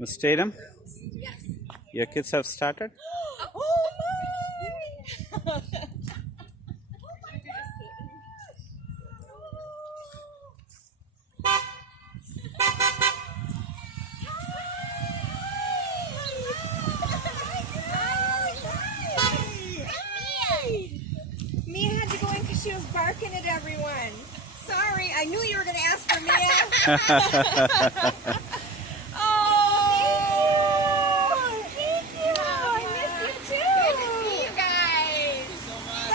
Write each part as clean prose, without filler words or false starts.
Miss Stadem, Yes. your kids have started? Oh my! Mia had to go in because she was barking at everyone. Sorry, I knew you were going to ask for Mia. Oh, thank you. I miss you too. Good to see you guys. Thank you so much.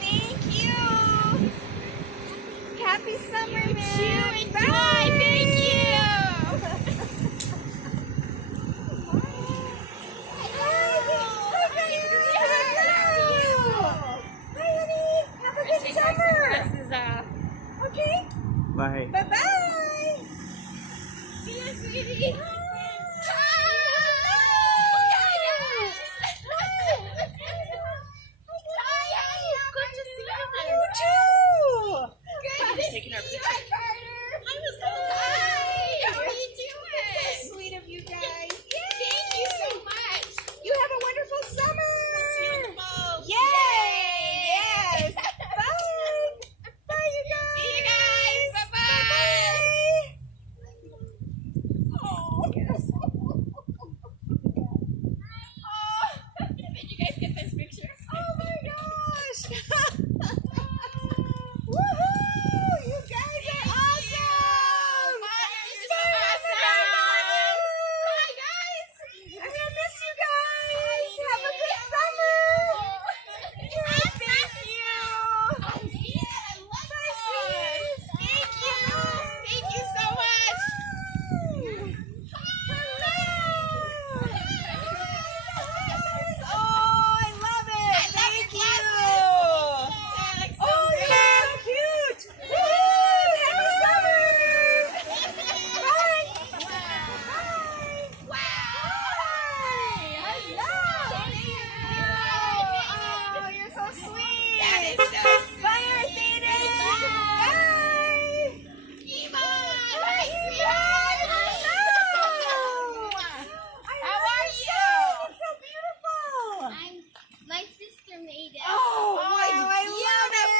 Thank you. Happy summer, man. Enjoy. Thank you. Hi, honey. Have a good summer. Okay. Bye. Bye-bye. See you, sweetie. Taking our picture. Hi, Carter. Hi, Miss Carter. Hi. How are you doing? So sweet of you guys. Yay. Thank you so much. You have a wonderful summer. We'll see you in the fall. Yay. Yes. Bye. Bye, you guys. See you guys. Bye-bye. Oh. Did you guys get this picture? Oh, my gosh. Woohoo! You guys are awesome! You're so awesome! Hi, guys! I'm gonna miss you guys! Have a good summer! Thank you! Bye, sis! Thank you! Thank you so much! Hello! Oh, I love it! Thank you! Oh, you're so cute! Woo! Happy summer! Bye! Bye! Wow! Hello! Oh, you're so sweet! That is so sweet! Bye, Arthena! Bye! Eva! Hi, Eva! Hello! How are you? So beautiful! My sister made it. Oh, wow, I love it!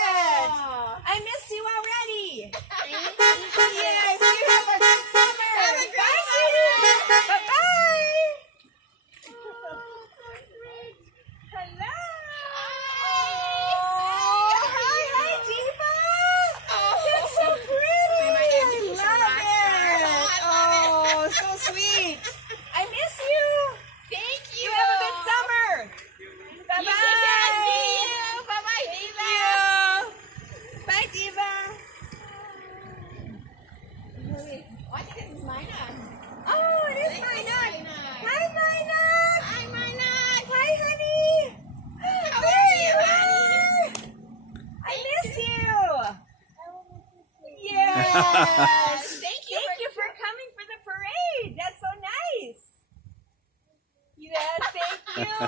I miss you already! Yes, you have a good summer! Have a great Bye, summer. sweetie! Bye-bye! Oh, so sweet! Hello! Oh, hi, Diva! That's so pretty! I love it! Oh, so sweet! I miss you! Thank you. You have a good summer! Bye-bye! Bye-bye, Diva. Bye, Diva! Oh, I think this is mine. Oh, it is Minot! Hi, Minot! Hi, Minot. Hi, honey! How There are you, you honey? are! I miss you! Yes! Thank you. Thank you for coming for the parade! That's so nice! Yes, thank you!